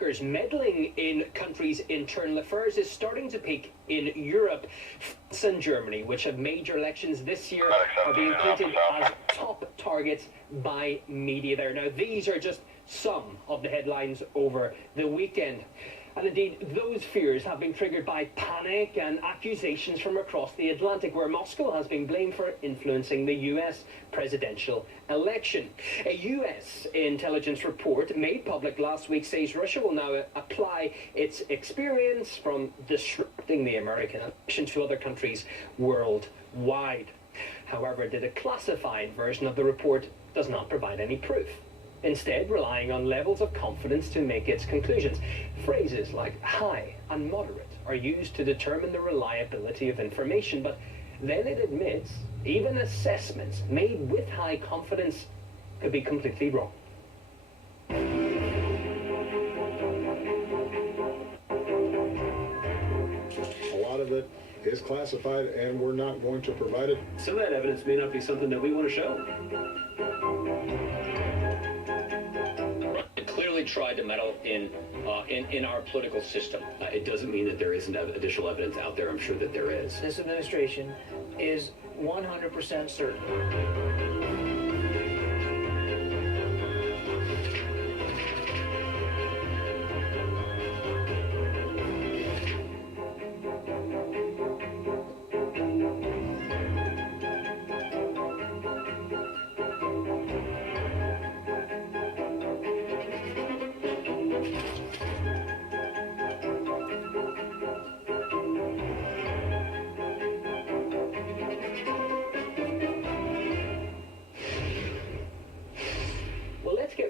hackers meddling in countries' internal affairs is starting to peak in Europe. France and Germany, which have major elections this year, are being painted as top targets by media there. Now, these are just some of the headlines over the weekend. And indeed, those fears have been triggered by panic and accusations from across the Atlantic, where Moscow has been blamed for influencing the US presidential election. A US intelligence report made public last week says Russia will now apply its experience from disrupting the American election to other countries worldwide. However, the declassified version of the report does not provide any proof, instead relying on levels of confidence to make its conclusions. Phrases like high and moderate are used to determine the reliability of information, but then it admits even assessments made with high confidence could be completely wrong. A lot of it is classified, and we're not going to provide it. Some of that evidence may not be something that we want to show. Clearly tried to meddle in our political system. It doesn't mean that there isn't additional evidence out there. I'm sure that there is. This administration is 100% certain.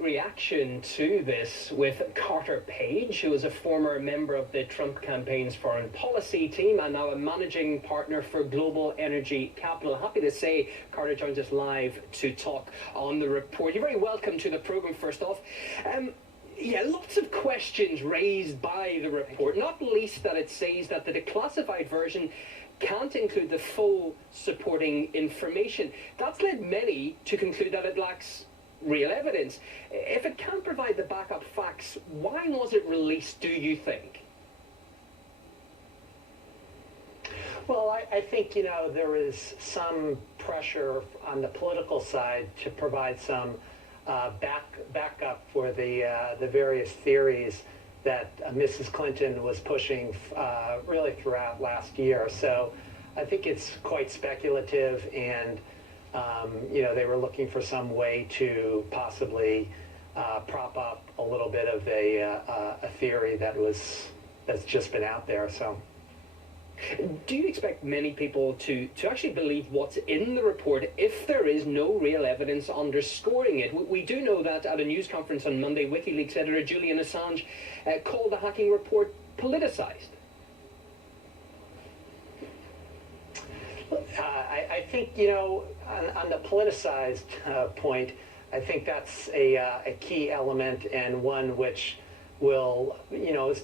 Reaction to this with Carter Page, who is a former member of the Trump campaign's foreign policy team and now a managing partner for Global Energy Capital. Happy to say Carter joins us live to talk on the report. You're very welcome to the program, first off. Yeah, lots of questions raised by the report, not least that it says that the declassified version can't include the full supporting information. That's led many to conclude that it lacks real evidence. If it can't provide the backup facts, why was it released, do you think? Well, I think, there is some pressure on the political side to provide some backup for the various theories that Mrs. Clinton was pushing really throughout last year. So I think it's quite speculative, and they were looking for some way to possibly prop up a little bit of a theory that's just been out there. So, do you expect many people to actually believe what's in the report if there is no real evidence underscoring it? We do know that at a news conference on Monday, WikiLeaks editor Julian Assange called the hacking report politicized. I think, on the politicized point, I think that's a key element, and one which will,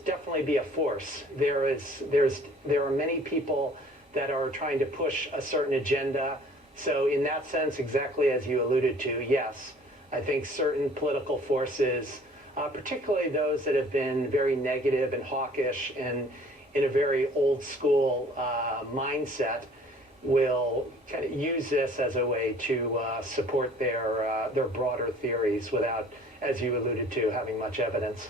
definitely be a force. There are many people that are trying to push a certain agenda. So in that sense, exactly as you alluded to, yes, I think certain political forces, particularly those that have been very negative and hawkish and in a very old school mindset, will kind of use this as a way to support their broader theories without, as you alluded to, having much evidence.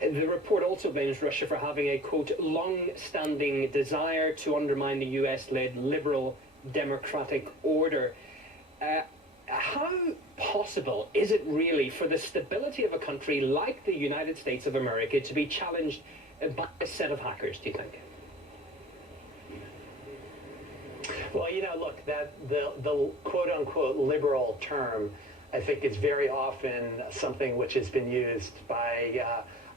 The report also blames Russia for having a, quote, long-standing desire to undermine the US-led liberal democratic order. How possible is it really for the stability of a country like the United States of America to be challenged by a set of hackers, do you think? Well, look, that the quote-unquote liberal term, I think, is very often something which has been used by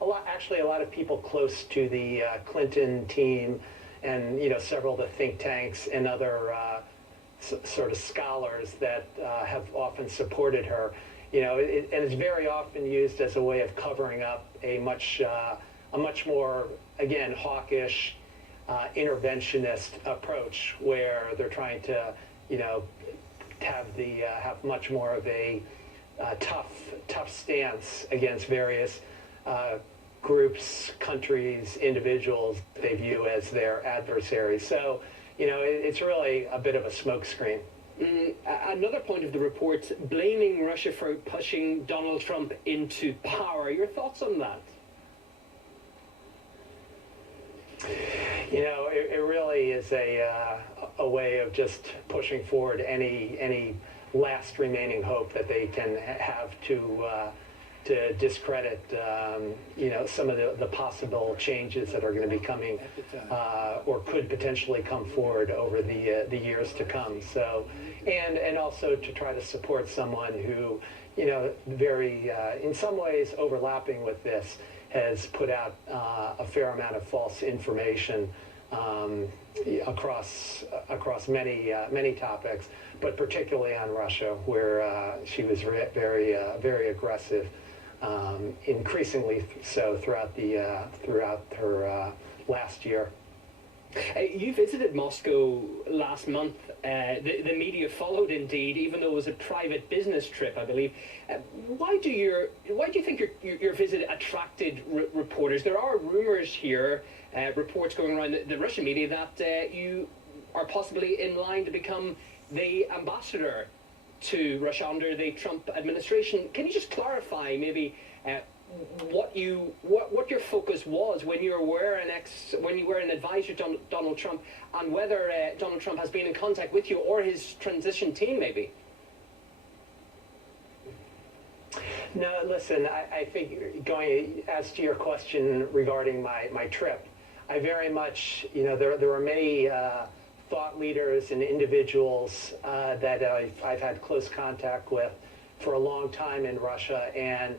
a lot of people close to the Clinton team, and several of the think tanks and other sort of scholars that have often supported her. And it's very often used as a way of covering up a much more, again, hawkish, interventionist approach, where they're trying to, have much more of a tough stance against various groups, countries, individuals they view as their adversaries. So, it's really a bit of a smokescreen. Another point of the report, blaming Russia for pushing Donald Trump into power. Your thoughts on that? It really is a way of just pushing forward any last remaining hope that they can have to discredit some of the possible changes that are going to be coming or could potentially come forward over the years to come. So, and also to try to support someone who, very in some ways overlapping with this, has put out a fair amount of false information across many topics, but particularly on Russia, where she was very aggressive, increasingly so throughout her last year. You visited Moscow last month. The media followed, indeed, even though it was a private business trip, I believe. Why do you think your visit attracted reporters? There are rumors here, reports going around the Russian media that you are possibly in line to become the ambassador to Russia under the Trump administration. Can you just clarify maybe what your focus was when you were an advisor to Donald Trump, and whether Donald Trump has been in contact with you or his transition team, maybe? No, listen, I think going as to your question regarding my trip, I very much, there were many thought leaders and individuals that I've had close contact with for a long time in Russia, and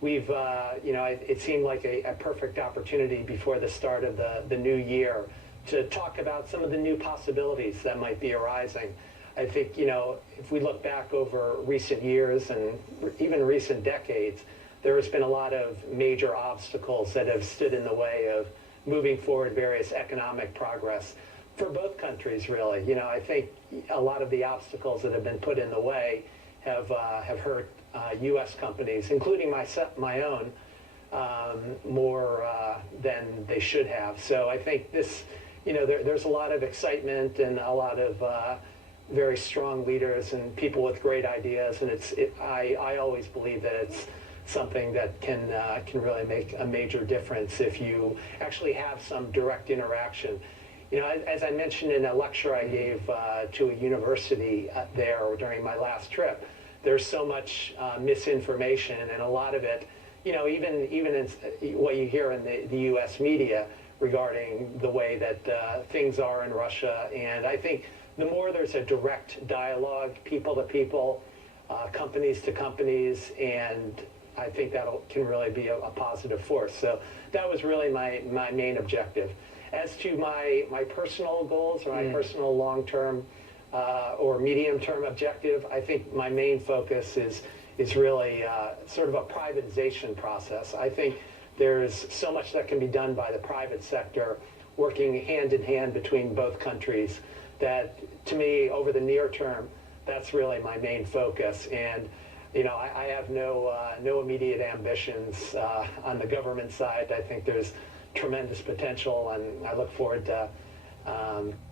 we've, it seemed like a perfect opportunity before the start of the new year to talk about some of the new possibilities that might be arising. I think, if we look back over recent years and even recent decades, there has been a lot of major obstacles that have stood in the way of moving forward various economic progress for both countries, really. I think a lot of the obstacles that have been put in the way have hurt U.S. companies, including my own, more than they should have. So I think this, there's a lot of excitement and a lot of very strong leaders and people with great ideas, and I always believe that it's something that can really make a major difference if you actually have some direct interaction. As I mentioned in a lecture I gave to a university there during my last trip, there's so much misinformation, and a lot of it, even in what you hear in the U.S. media regarding the way that things are in Russia. And I think the more there's a direct dialogue, people to people, companies to companies, and I think that can really be a positive force. So that was really my main objective. As to my personal goals or my personal long-term or medium-term objective, I think my main focus is really sort of a privatization process. I think there's so much that can be done by the private sector, working hand in hand between both countries, that to me, over the near term, that's really my main focus. And I have no immediate ambitions on the government side. I think there's tremendous potential, and I look forward to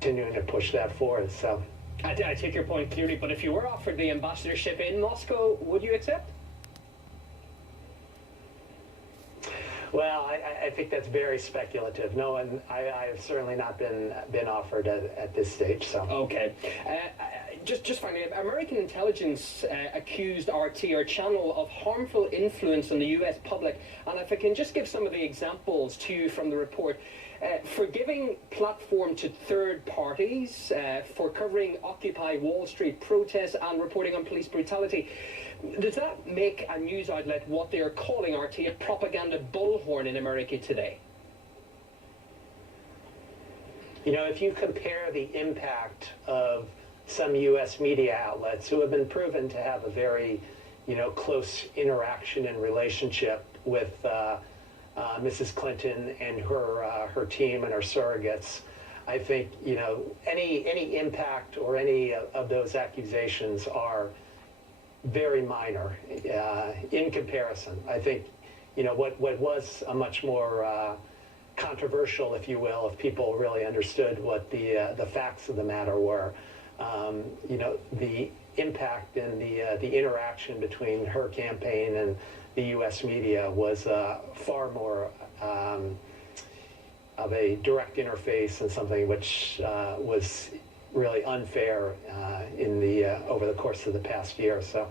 continuing to push that forward. So I take your point clearly, but if you were offered the ambassadorship in Moscow, would you accept? Well, I think that's very speculative. No, and I have certainly not been offered at this stage. So okay, just finally, American intelligence accused RT, our channel, of harmful influence on the U.S. public. And if I can just give some of the examples to you from the report. For giving platform to third parties, for covering Occupy Wall Street protests and reporting on police brutality. Does that make a news outlet what they are calling RT a propaganda bullhorn in America today? If you compare the impact of some U.S. media outlets who have been proven to have a very, close interaction and relationship with Mrs. Clinton and her team and her surrogates, I think, any impact or any of those accusations are very minor in comparison. I think, what was a much more controversial, if you will, if people really understood what the facts of the matter were. The impact and the interaction between her campaign and the U.S. media was far more of a direct interface and something which was really unfair over the course of the past year or so.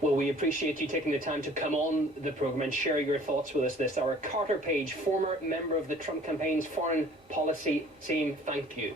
Well, we appreciate you taking the time to come on the program and share your thoughts with us this hour. Carter Page, former member of the Trump campaign's foreign policy team, thank you.